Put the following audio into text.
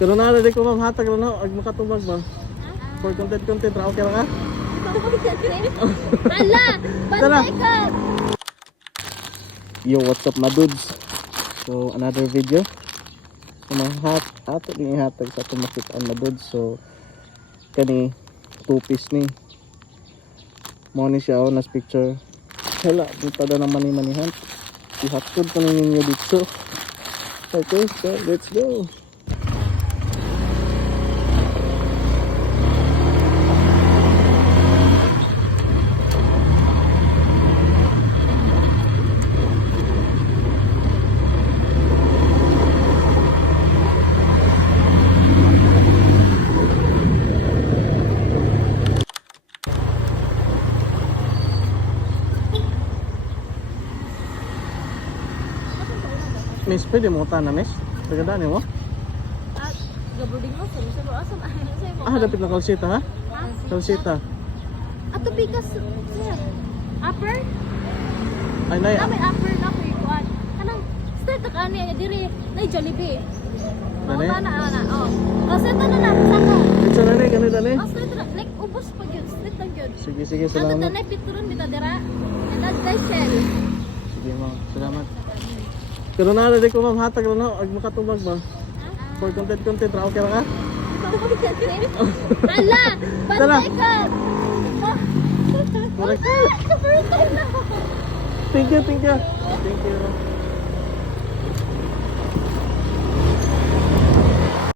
Pero na di ko ma'am hatag lang no, ag makatubag ba? For content ra okay ra ka? Ala, bantay ka. Yo, what's up my dudes? So another video. Ato ni hatag sa tumakitaan na dudes. So kani 2-piece ni. Mo ni siya oh, nas picture. Hala, dito na naman ni manihan. Ihatod ko ninyo dito. Okay, so let's go. Miss, pwede mo ta na miss? Tagadaan mo? Ah, gabuding mo sa asa mo. Ah, dapat na kalsita ha? Kalsita. Ato bigas sir. Upper? Ay, nay. May upper na ko ikuan. Kanang straight ka ani diri nay Jollibee. Dali? Ana. Oh. Kasi na sako. Pizza na nay, ganun dali. Oh, straight ra. Like ubos pa gyud, straight lang gyud. Sige, Ano salamat. tanay pituron bita dira? And that's the shell. Sige ma'am, salamat. Pero na di ko ma'am hatag lang no, ag makatubag ba? For content ra okay ra ka? Ala, bantay ka. Correct. First time na. Thank you.